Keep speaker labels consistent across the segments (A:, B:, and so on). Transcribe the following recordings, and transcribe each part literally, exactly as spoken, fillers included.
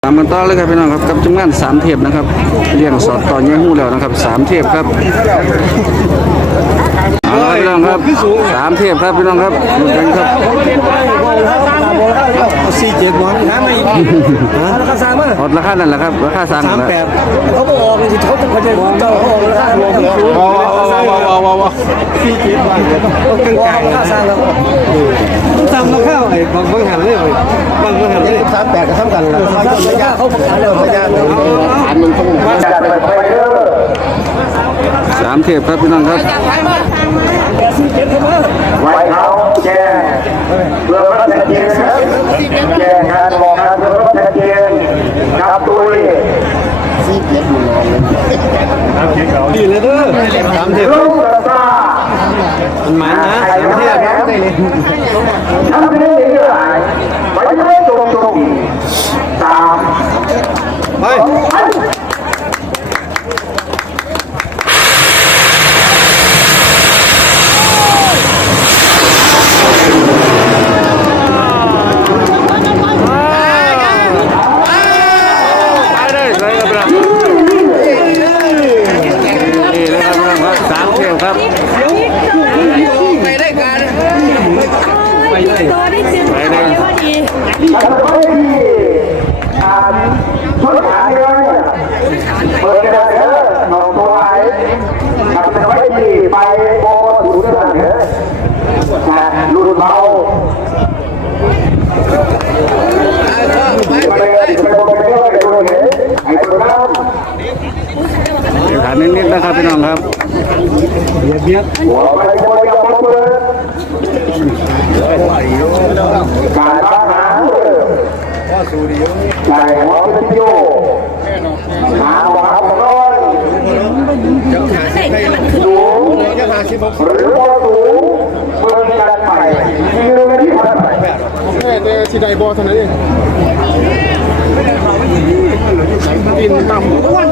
A: ตามกันต่อเลยครับพี่น้องครับกับจำงานสามเทปนะครับเลี้ยงสอดต่อเงี้ยหู้แล้วนะครับสามเทปครับเอาละพี่น้องครับสามเทปครับพี่น้องครับดูกันครับ
B: สี่เจ็ดหมอนนะไม่ราคาสามอ่ะ
A: หดราคานั่นแหละครับราคาสาม
B: สามแปดเขาบอกออกเลยสิเขาจะเขาจะเจ้าเขาออกราคาหัวสูงว้าวว้าวว้าวว้าวสี่เจ็ดบาทต้องกลางกลางราคาสามแล้วต้องทำราคาไอ้บางบางหันเลยบางบางหันเลยสามแปดก็ทำกันแล้วระยะเขาประกาศแล้วระยะอันนึงต้องมาจัดไปไปเด้อ
A: สามเทปครับพี่น้องครับ
C: ไว้เขาแจ้งเพื่อรับชัดเจนนะครับแจ้งงานบอกงานเพื่อรับชัดเจนครับตุ้ย
B: ดีเลยเด้อสามเทียบ
C: ลูกกระซ่า
B: มันมันนะสามเทียบ
C: ทำให้ดีเลยไว้ไม่ตรงตรงสาม
B: ไป
C: ชุดหาเลยเปิดกันเลยน้องตัวไอ้ทำเป็นไว้ดีไปโบถูกด้วยกันนะรุ่นเบาไปเลยไปโบไปเลยไปเลยไอ้ตัวน้ำ
A: ขาดนิดๆนะครับพี่น้องครับ
B: เบียดเบียด
C: หัวไปโบยาวเปิดการรักษาใจหัวเป็นโยหาหวานร้อนสูงหรือว่าสูงเปิดกันใหม่มีเรื่องที่ผ่านไป
B: แม่แต่ที่ใดบอเท่านั้นเองกินตำ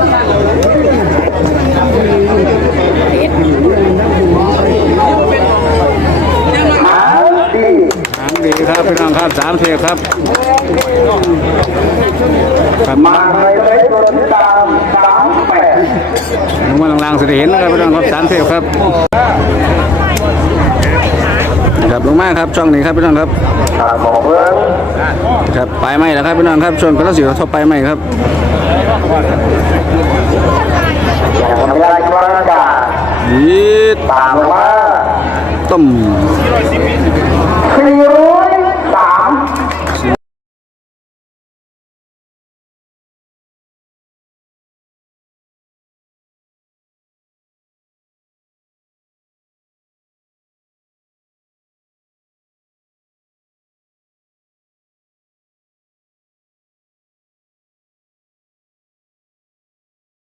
C: หาดี
A: หางดีครับพี่น้องครับสามเทปครับครับ
C: มาในเลขตัวที่ตามสามแปด
A: ลงมาล่างๆสุดเห็นนะครับพี่น้องครับสามเทปครับครับลงมาครับช่องนี้ครับพี่น้องครับ
C: ตามบอกเพื่อน
A: ครับปลายไม้แล้วครับพี่น้องครับช่วงกระสีทบปลายไม้ครับ
C: อย่างทำลายกลางอากาศ
A: ยีด
C: ตามมา
A: ต้ม
C: สี่ร้